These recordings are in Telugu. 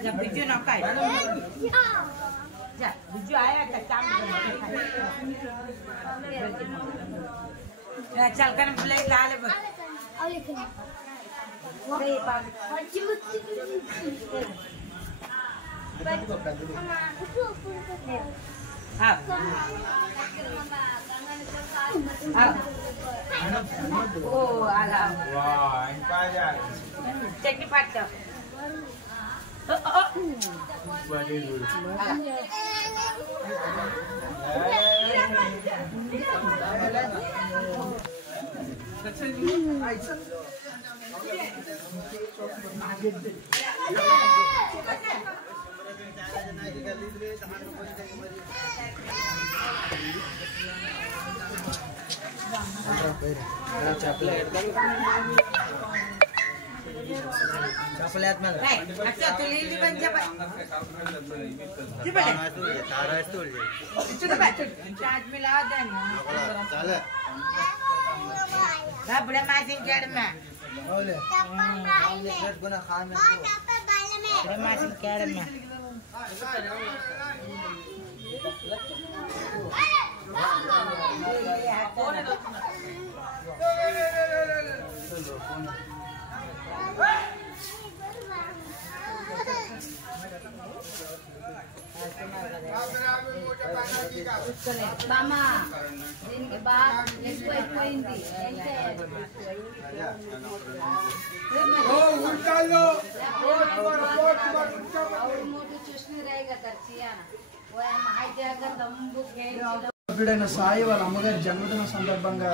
जब बिजू नौका जा बिजू आया तो काम चल कर प्लेट ला ले ओ आला चटनी पाट चॉकलेट में अच्छा तो ले ली बन जा जी बेटा तारा स्टोर ले चलो बेटा चार्ज मिला देना चल ना बड़ा मासिंग केड़ में बोले प्लेट बना खा में बड़ा मासिंग केड़ में मामा దీనికి బాగా ఎక్కువైపోయింది సభ్యుడైన సాయి వాళ్ళ అమ్మగారి జన్మదిన సందర్భంగా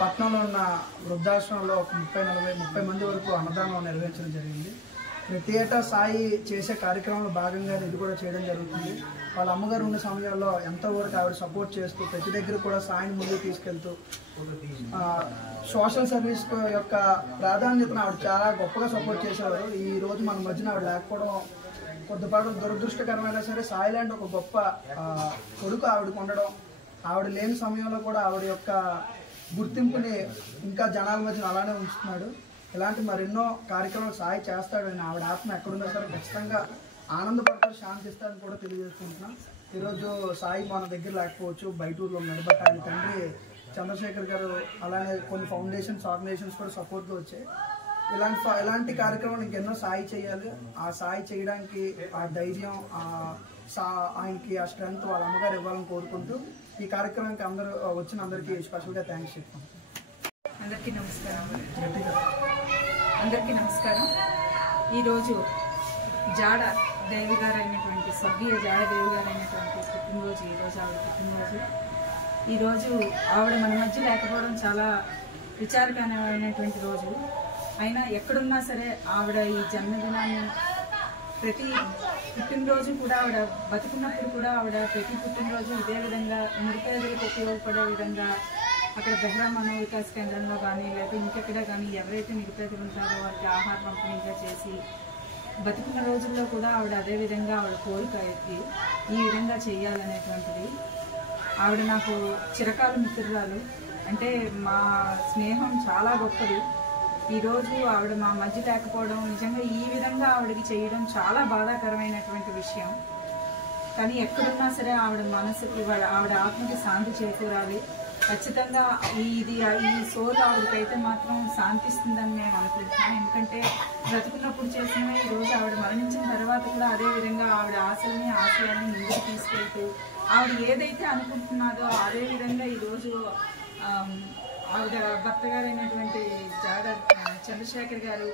పట్నంలో ఉన్న వృద్ధాశ్రమంలో ఒక 30 మంది వరకు అన్నదానం నిర్వహించడం జరిగింది. ప్రతి ఏటా సాయి చేసే కార్యక్రమంలో భాగంగా ఇది కూడా చేయడం జరుగుతుంది. వాళ్ళ అమ్మగారు ఉన్న సమయంలో ఎంతో వరకు ఆవిడ సపోర్ట్ చేస్తూ ప్రతి దగ్గర కూడా సాయిని ముందుకు తీసుకెళ్తూ సోషల్ సర్వీస్ యొక్క ప్రాధాన్యతను ఆవిడ చాలా గొప్పగా సపోర్ట్ చేసేవారు. ఈ రోజు మన మధ్యన ఆవిడ లేకపోవడం కొద్దిపాటు దురదృష్టకరమైనా సరే సాయి లాంటి ఒక గొప్ప కొడుకు ఆవిడకు ఉండడం, ఆవిడ లేని సమయంలో కూడా ఆవిడ యొక్క గుర్తింపుని ఇంకా జనాల మధ్యన అలానే ఉంచుతున్నాడు. ఇలాంటి మరెన్నో కార్యక్రమాలు సాయి చేస్తాడని ఆవిడ ఆత్మ ఎక్కడున్నా సరే ఖచ్చితంగా ఆనందపడతారు, శాంతిస్తారని కూడా తెలియజేసుకుంటున్నాం. ఈరోజు సాయి మన దగ్గర లేకపోవచ్చు, బయట ఊర్లో ఉన్నాడు. బట్ ఆయన తండ్రి చంద్రశేఖర్ గారు అలానే కొన్ని ఫౌండేషన్స్ ఆర్గనైజేషన్స్ కూడా సపోర్ట్గా వచ్చాయి. ఇలాంటి కార్యక్రమాలు ఇంకెన్నో సాయి చేయాలి. ఆ సాయి చేయడానికి ఆ ధైర్యం ఆయనకి ఆ స్ట్రెంగ్త్ వాళ్ళ అమ్మగారు ఇవ్వాలని కోరుకుంటూ ఈ కార్యక్రమానికి వచ్చిన అందరికీ స్పెషల్గా థ్యాంక్స్ చెప్తాం. అందరికీ నమస్కారం. ఈరోజు జాడ దేవి గారు అయినటువంటి స్వర్గీయ జాడ దేవి గారు అయినటువంటి పుట్టినరోజు. ఈరోజు ఆవిడ పుట్టినరోజు. ఈరోజు ఆవిడ మన మధ్య లేకపోవడం చాలా విచారకరమైనటువంటి రోజు. అయినా ఎక్కడున్నా సరే ఆవిడ ఈ జన్మదినాన్ని ప్రతి పుట్టినరోజు కూడా ఆవిడ బతుకున్నప్పుడు కూడా ఆవిడ ప్రతి పుట్టినరోజు ఇదే విధంగా నిరుపేదలకు ఉపయోగపడే విధంగా అక్కడ బెహ్రా మనో వికాస్ కేంద్రంలో కానీ లేకపోతే ఇంకెక్కడ కానీ ఎవరైతే నిరుపేదలు ఉంటారో వారికి ఆహార పంపిణీగా చేసి బతుకున్న రోజుల్లో కూడా ఆవిడ అదేవిధంగా ఆవిడ కోరిక ఎత్తి ఈ విధంగా చేయాలనేటువంటిది. ఆవిడ నాకు చిరకాల మిత్రురాలు. అంటే మా స్నేహం చాలా గొప్పది. ఈరోజు ఆవిడ మా మధ్య లేకపోవడం నిజంగా ఈ విధంగా ఆవిడకి చేయడం చాలా బాధాకరమైనటువంటి విషయం. కానీ ఎక్కడున్నా సరే ఆవిడ మనసుకి ఆవిడ ఆత్మకి శాంతి చేకూరాలి. ఖచ్చితంగా ఈ సోల్ ఆవిడకైతే మాత్రం శాంతిస్తుందని నేను అనుకుంటున్నాను. ఎందుకంటే బ్రతుకున్నప్పుడు చేసినవి ఈరోజు ఆవిడ మరణించిన తర్వాత కూడా అదేవిధంగా ఆవిడ ఆశయాన్ని ముందుకు తీసుకెళ్తూ ఆవిడ ఏదైతే అనుకుంటున్నారో అదేవిధంగా ఈరోజు ఆవిడ భర్త గారైనటువంటి జాడ చంద్రశేఖర్ గారు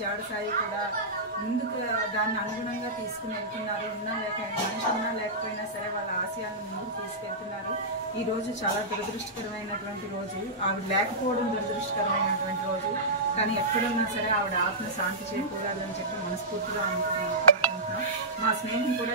జాడ సాయి కూడా ముందుకు దాన్ని అనుగుణంగా తీసుకుని వెళ్తున్నారు. మనిషి ఉన్నా లేకపోయినా సరే వాళ్ళ ఆశయాలను ముందుకు తీసుకెళ్తున్నారు. ఈ రోజు చాలా దురదృష్టకరమైనటువంటి రోజు. ఆవిడ లేకపోవడం దురదృష్టకరమైనటువంటి రోజు. కానీ ఎక్కడున్నా సరే ఆవిడ ఆత్మ శాంతి చేకూరాలని చెప్పి మనస్ఫూర్తిగా అనుకుంటున్నాం. మా స్నేహం కూడా